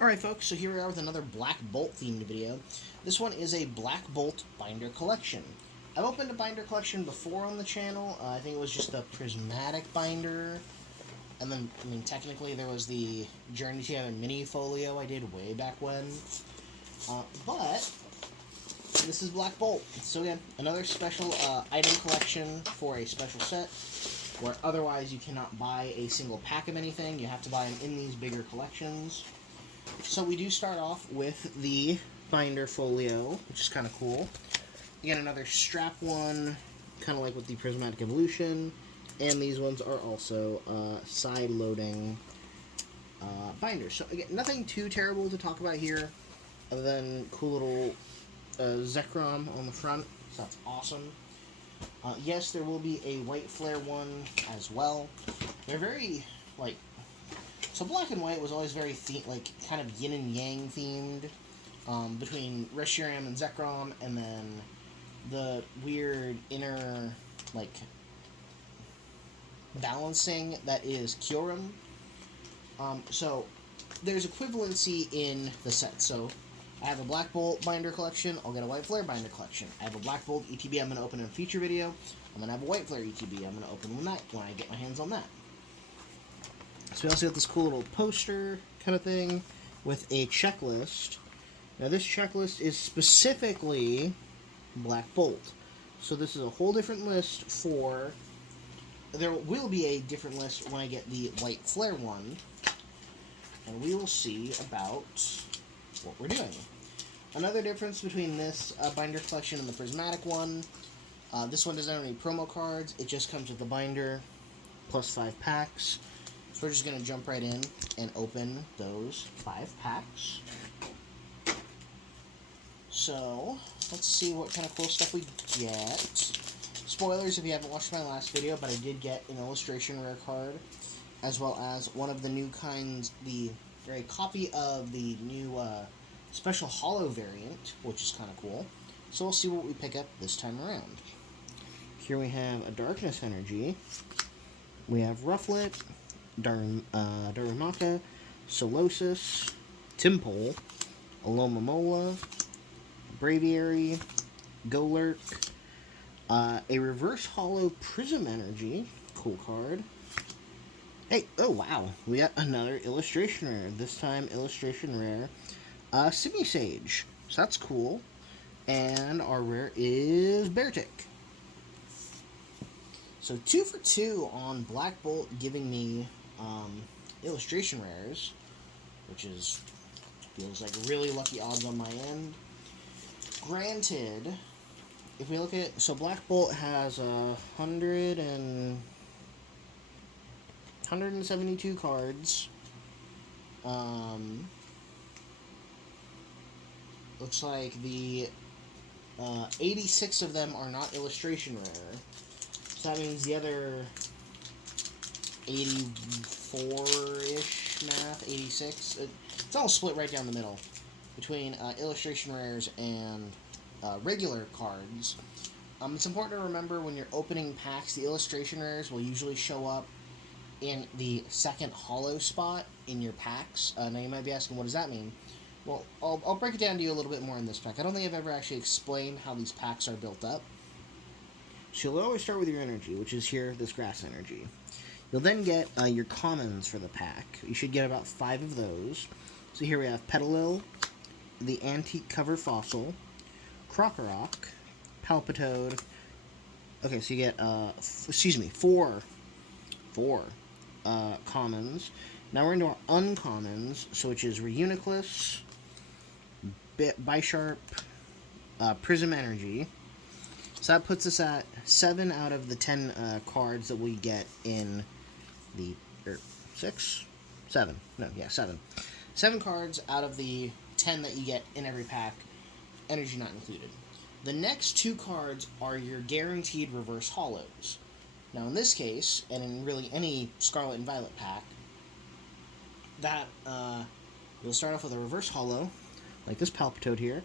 Alright folks, so here we are with another Black Bolt themed video. This one is a Black Bolt binder collection. I've opened a binder collection before on the channel. I think it was just the prismatic binder. And then, technically there was the Journey Together mini folio I did way back when. But this is Black Bolt. So again, another special item collection for a special set, where otherwise you cannot buy a single pack of anything. You have to buy them in these bigger collections. So we do start off with the binder folio, which is kind of cool. Again, another strap one, kind of like with the Prismatic Evolution. And these ones are also side-loading binders. So again, nothing too terrible to talk about here, other than cool little Zekrom on the front. So that's awesome. Yes, there will be a white flare one as well. They're very, so black and white was always very, kind of yin and yang themed, between Reshiram and Zekrom, and then the weird inner, balancing that is Kyurem. So there's equivalency in the set. So I have a Black Bolt binder collection, I'll get a White Flare binder collection. I have a Black Bolt ETB I'm going to open in a future video. I'm going to have a White Flare ETB I'm going to open when I get my hands on that. So we also got this cool little poster kind of thing with a checklist. Now this checklist is specifically Black Bolt. So this is a whole different list for... There will be a different list when I get the White Flare one. And we will see about what we're doing. Another difference between this binder collection and the Prismatic one, this one doesn't have any promo cards. It just comes with the binder plus 5 packs. So we're just going to jump right in and open those 5 packs. So, let's see what kind of cool stuff we get. Spoilers if you haven't watched my last video, but I did get an illustration rare card, as well as one of the new kinds, a copy of the new special holo variant, which is kind of cool. So we'll see what we pick up this time around. Here we have a Darkness Energy. We have Rufflet, Darumaka, Solosis, Timpole, Alomomola, Braviary, Golurk, a Reverse Holo Prism Energy, cool card. Hey, oh wow, we got another illustration rare, this time illustration rare, Simisage, so that's cool, and our rare is Beartic. So 2 for 2 on Black Bolt giving me illustration rares, which feels like really lucky odds on my end. Granted, if we look at, so Black Bolt has 172 cards. Looks like the 86 of them are not illustration rare. So that means the other 84-ish math, 86, it's all split right down the middle between illustration rares and regular cards. It's important to remember when you're opening packs, the illustration rares will usually show up in the second holo spot in your packs. Now you might be asking, what does that mean? Well, I'll break it down to you a little bit more in this pack. I don't think I've ever actually explained how these packs are built up. So you'll always start with your energy, which is here, this grass energy. You'll then get your commons for the pack. You should get about 5 of those. So here we have Petalil, the Antique Cover Fossil, Krokorok, Palpitoad. Okay, so you get, 4 commons. Now we're into our uncommons, so which is Reuniclus, Bisharp, Prism Energy. So that puts us at 7 out of the 10 cards that we get in the... 6? 7. No, yeah, 7. 7 cards out of the 10 that you get in every pack, energy not included. The next 2 cards are your guaranteed reverse holos. Now in this case, and in really any Scarlet and Violet pack, that you'll start off with a reverse holo, like this Palpitoad here.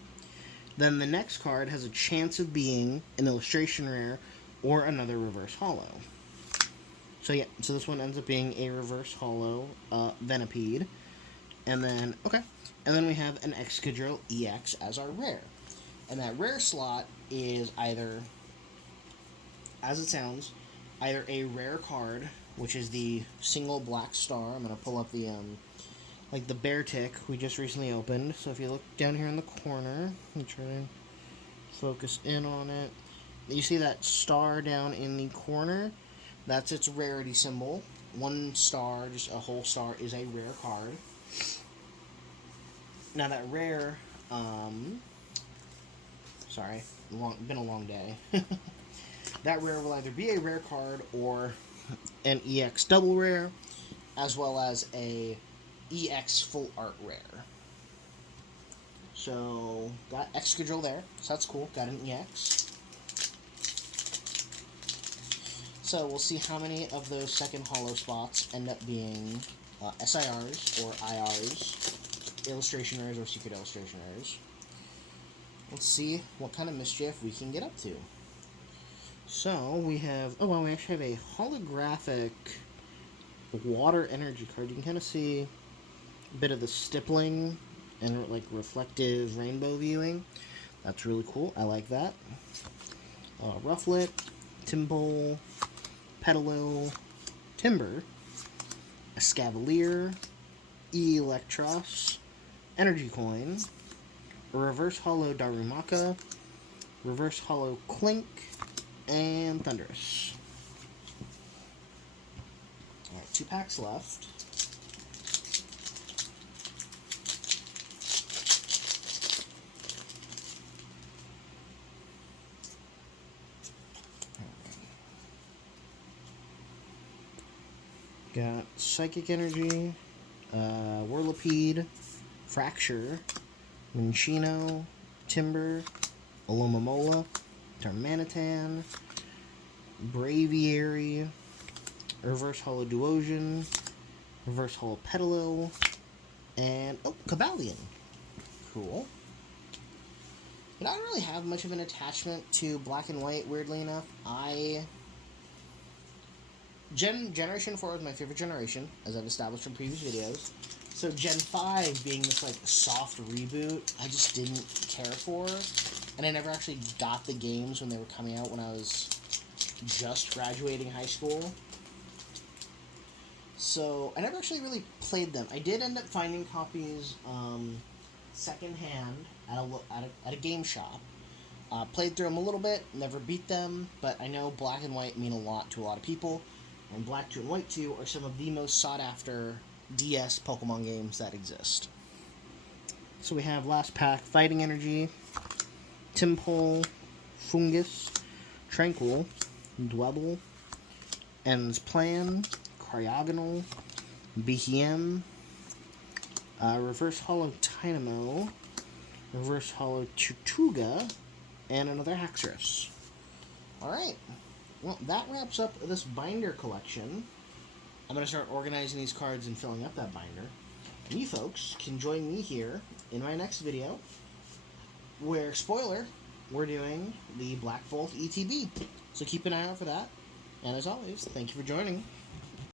Then the next card has a chance of being an illustration rare or another reverse holo. So yeah, so this one ends up being a reverse holo Venipede. And then, okay. And then we have an Excadrill EX as our rare. And that rare slot is either, as it sounds, either a rare card, which is the single black star. I'm going to pull up the, like the bear tick we just recently opened. So if you look down here in the corner, I'm trying to focus in on it. You see that star down in the corner? That's its rarity symbol. One star, just a whole star, is a rare card. Now that rare, sorry, been a long day. That rare will either be a rare card or an EX double rare, as well as a EX full art rare. So, got Excadrill there, so that's cool, got an EX. So we'll see how many of those second holo spots end up being SIRs or IRs. Illustration rares or secret illustration rares. Let's see what kind of mischief we can get up to. So we have, oh well, we actually have a holographic water energy card. You can kind of see a bit of the stippling and like reflective rainbow viewing. That's really cool. I like that. Rufflet, Timble, Petalil, Timber, Escavalier, Electros, Energy Coin, Reverse Holo Darumaka, Reverse Holo Clink, and Thundurus. Alright, 2 packs left. Got Psychic Energy, Whirlipede, Fracture, Minchino, Timber, Alomomola, Darmanitan, Braviary, Reverse Holo Duosion, Reverse Holo Petalil, and, oh, Cobalion. Cool. But I don't really have much of an attachment to Black and White, weirdly enough. Generation 4 is my favorite generation, as I've established in previous videos. So Gen 5 being this, like, soft reboot, I just didn't care for. And I never actually got the games when they were coming out when I was just graduating high school. So I never actually really played them. I did end up finding copies secondhand at a game shop. Played through them a little bit, never beat them, but I know Black and White mean a lot to a lot of people. And Black 2 and White 2 are some of the most sought-after DS Pokemon games that exist. So we have last pack, Fighting Energy, Tympole, Fungus, Tranquil, Dwebble, End's Plan, Cryogonal, BTM, Reverse Holo Tynamo, Reverse Holo Chuchuga, and another Haxorus. Alright. Well, that wraps up this binder collection. I'm going to start organizing these cards and filling up that binder. And you folks can join me here in my next video, where, spoiler, we're doing the Black Bolt ETB. So keep an eye out for that. And as always, thank you for joining.